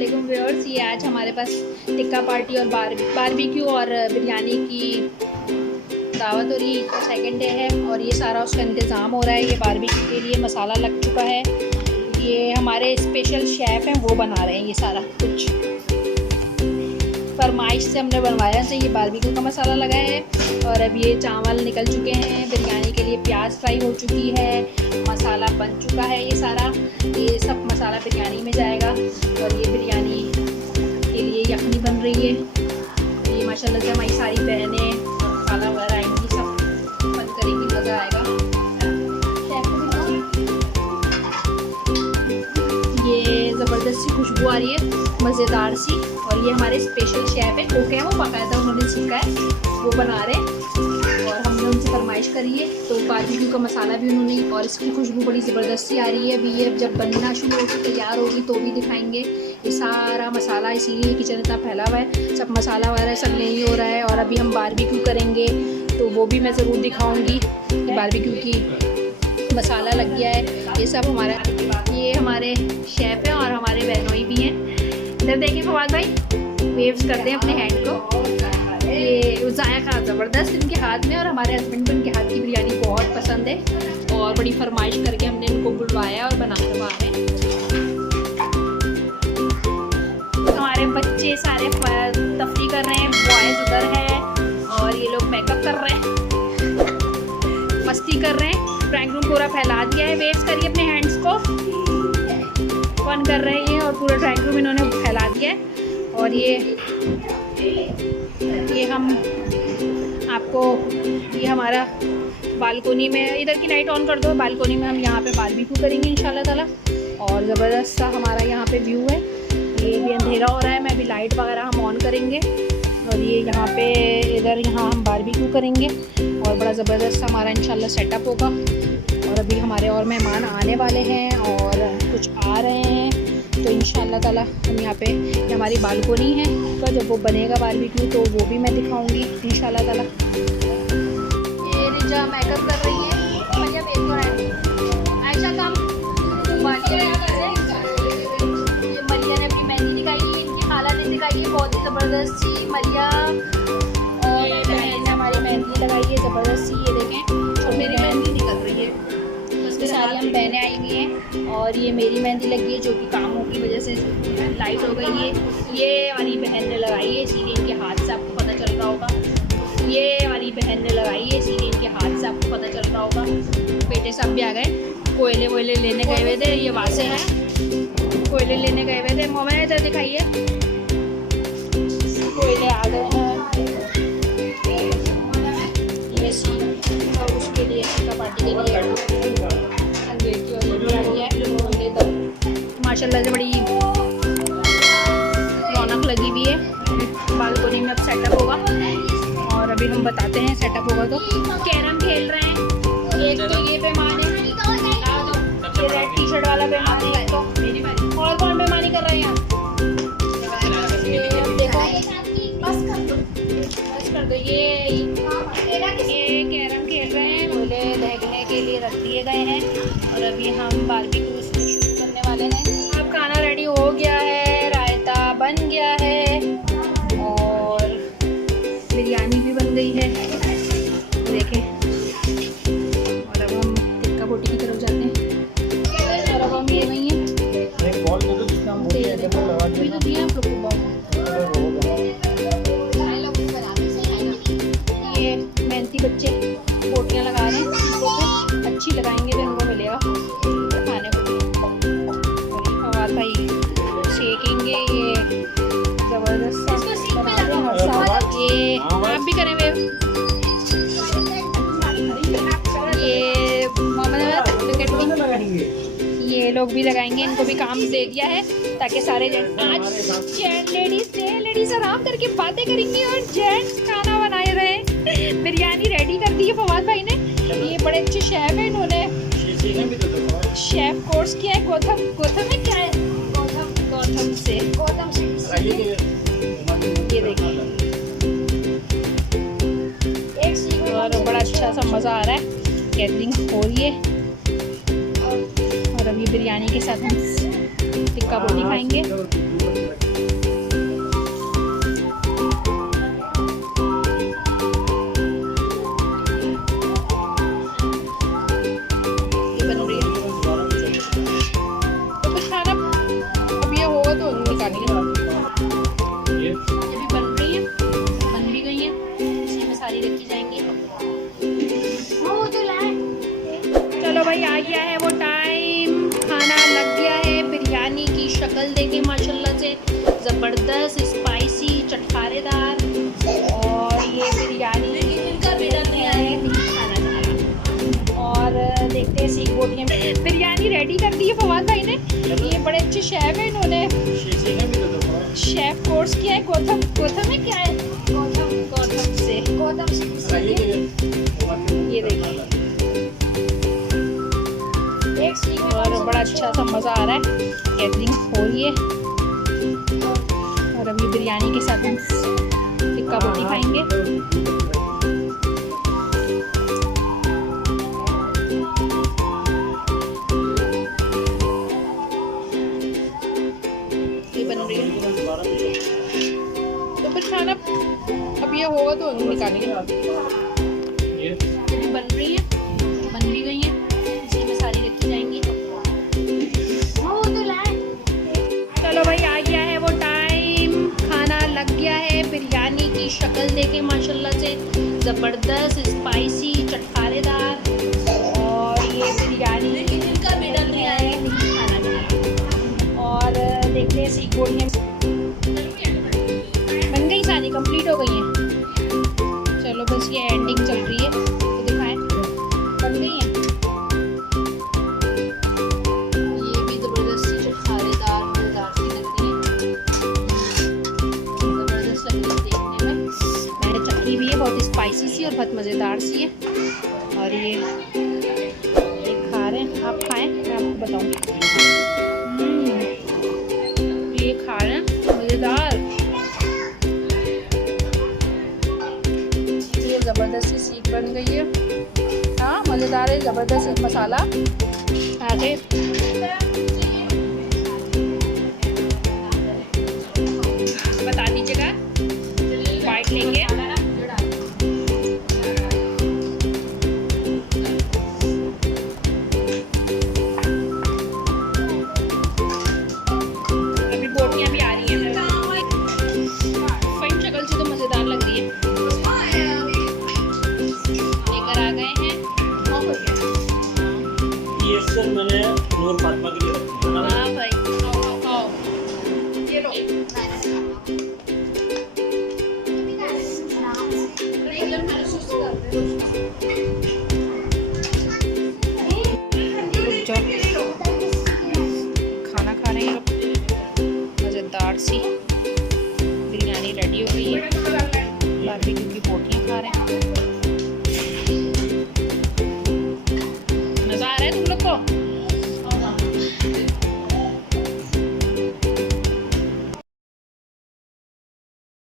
वालेकुम व्यूअर्स। ये आज हमारे पास टिक्का पार्टी और बारबेक्यू और बिरयानी की दावत हो रही है। सेकंड डे है और ये सारा उसका इंतज़ाम हो रहा है। ये बारबेक्यू के लिए मसाला लग चुका है। ये हमारे स्पेशल शेफ़ हैं, वो बना रहे हैं ये सारा कुछ। फरमाइश से हमने बनवाया तो ये बारबेक्यू का मसाला लगा है। और अब ये चावल निकल चुके हैं। बिरयानी के लिए प्याज फ्राई हो चुकी है, मसाला बन चुका है। ये सारा ये सब मसाला बिरयानी में जाएगा। और ये बिरयानी के लिए यखनी बन रही है। ये माशाल्लाह से हमारी सारी बहनें मसाला वगैरह आएंगी, सब बन करेंगी, मज़ा आएगा। ये ज़बरदस्त सी खुशबू आ रही है, मज़ेदार सी। और ये हमारे स्पेशल शेफ़ है, कुक है, वो बाकायदा उन्होंने सीखा है, वो बना रहे हैं। और हमने उनसे फरमाइश करी है तो बारबेक्यू का मसाला भी उन्होंने, और इसकी खुशबू बड़ी ज़बरदस्त सी आ रही है। अभी ये जब बनना शुरू होगी, तैयार होगी तो भी दिखाएंगे। ये सारा मसाला, इसीलिए किचन इतना फैला हुआ है, सब मसाला वगैरह सब यही हो रहा है। और अभी हम बारबेक्यू करेंगे तो वो भी मैं ज़रूर दिखाऊँगी कि बारबेक्यू की मसाला लग गया है। ये सब हमारा, ये हमारे शेफ़ हैं और हमारे बहनोई भी हैं। इधर देखें फवाद भाई, वेव्स करते हैं अपने हैंड को। ये जायका ज़बरदस्त इनके हाथ में, और हमारे हस्बैंड को इनके हाथ की बिरयानी बहुत पसंद है और बड़ी फरमाइश करके हमने इनको बुलवाया और बना करवा रहे हैं। हमारे बच्चे सारे तफरी कर रहे हैं, बॉयज़ उधर है और ये लोग मेकअप कर रहे हैं, मस्ती कर रहे हैं। ड्राइंग रूम पूरा फैला दिया है। वेव्स करिए अपने हैंड्स को, फन कर रहे हैं और पूरा ड्राइंग रूम इन्होंने फैला दिया है। और ये हम आपको, ये हमारा बालकोनी में, इधर की लाइट ऑन कर दो, बालकोनी में हम यहाँ पे बारबेक्यू करेंगे इंशाल्लाह ताला। और ज़बरदस्त सा हमारा यहाँ पे व्यू है। ये भी अंधेरा हो रहा है, मैं अभी लाइट वगैरह हम ऑन करेंगे। और ये यहाँ पे इधर यहाँ हम बारबेक्यू करेंगे और बड़ा ज़बरदस्त हमारा इंशाल्लाह सेटअप होगा। और अभी हमारे और मेहमान आने वाले हैं और कुछ आ रहे हैं, तो इंशाल्लाह ताला हम यहाँ पे, हमारी बालकोनी है तो जब वो बनेगा बारबेक्यू तो वो भी मैं दिखाऊंगी इंशाल्लाह ताला। ये रिजा मेकअप कर रही है, मरिया वेट कर रहा है, आयशा काम ये मरिया ने अपनी मेहंदी दिखाई है, इनकी खाला ने दिखाई है बहुत ही ज़बरदस्त सी। मरिया और बहन ने हमारी मेहंदी लगाई है ज़बरदस्त सी, ये देखें। और मेरी मेहंदी निकल रही है, सारी हम बहनें आई हुई हैं। और ये मेरी मेहंदी लगी है जो कि कामों की वजह से लाइट हो गई है। ये वाली बहन ने लगाई है, इसीलिए इनके हाथ से आपको पता चल रहा होगा। ये वाली बहन ने लगाई है, इसीलिए इनके हाथ से आपको पता चल रहा होगा। बेटे साहब भी आ गए, कोयले वोयले लेने गए हुए थे, ये वासे हैं, कोयले लेने गए हुए थे। मोबाइल इधर दिखाइए, कोयले आ गए हैं ये सीन। और उसके लिए पार्टी के लिए माशाल्लाह से बड़ी रौनक लगी हुई है। बालकोनी में अब सेटअप होगा और अभी हम बताते हैं सेटअप होगा तो। कैरम खेल रहे हैं, एक तो ये बेईमान है, ये रेड टी शर्ट वाला बेईमान है, एक तो और कौन बेईमानी कर रहे हैं यहाँ? देखो बस कर दो। ये कैरम खेल रहे हैं, बोले देखने के लिए रख दिए गए हैं। और अभी हम बारबेक्यू शुरू करने वाले हैं। अब खाना रेडी हो गया है, रायता बन गया है और बिरयानी भी बन गई है, देखें। और अब हम टिक्का बोटी की तरफ जाते हैं। और अब हम ये वही हैं, अभी तो दिया आप लोग को। ये मेहनती बच्चे बोटियाँ लगा रहे हैं, अच्छी लगाएंगे तो इनको मिलेगा खाने को। फवाद भाई सेकेंगे ये ज़बरदस्त ये आप भी करें वेव। ये मोहम्मद ये लोग भी लगाएंगे, इनको भी काम दे दिया है ताकि सारे आज लेडीज आराम करके बातें करेंगी और जेंट्स खाना बनाए रहे। बिरयानी रेडी कर दी है फवाद भाई ने। ये बड़े अच्छे शेफ हैं, इन्होंने शेफ कोर्स किया है गौतम में, क्या है गौतम से ये देखिए। और बड़ा अच्छा सा मज़ा आ रहा है, गैदरिंग हो रही है। और अभी बिरयानी के साथ हम टिक्का बोटी खाएंगे। अच्छा सा मज़ा आ रहा है, गैदरिंग हो रही है। और अभी बिरयानी के साथ हम टिक्का बोटी खाएंगे। ये बन रही है तो फिर खाना अब ये होगा तो निकालेंगे। बन रही है, बन भी गई है, इसी में सारी रखी जाएंगी। चलो भाई, आ गया है वो टाइम, खाना लग गया है। बिरयानी की शक्ल देखे माशाल्लाह से ज़बरदस्त स्पाइसी चटखारेदार। और ये बिरयानी जिनका बेटा नहीं आया नहीं खाना नहीं। और देखते हैं सीख गोलियाँ बन गई, सारी कंप्लीट हो गई हैं। चलो बस ये एंडिंग चल रही है तो दिखाएं, बन गई है। ये भी ज़बरदस्ती चटखारेदार मज़ेदार सी लग रही है, ज़बरदस्त लग रही है देखने में। मैंने चखी भी है, बहुत स्पाइसी सी और बहुत मज़ेदार सी है। और ये खा रहे हैं, आप खाएं, मैं आपको बताऊँ। ये खा रहे हैं मज़ेदार, ज़बरदस्ती सीख बन गई है। हाँ मज़ेदार है, ज़बरदस्त मसाला आगे। बता दीजिएगा, बाइट लेंगे। अभी बोटियाँ भी आ रही हैं, फाइन शक्ल से तो मज़ेदार लग रही है। सर मैंने नूर फातिमा के लिए रखी है ना। हाँ भाई, खाओ। ये लो। रुक जाओ।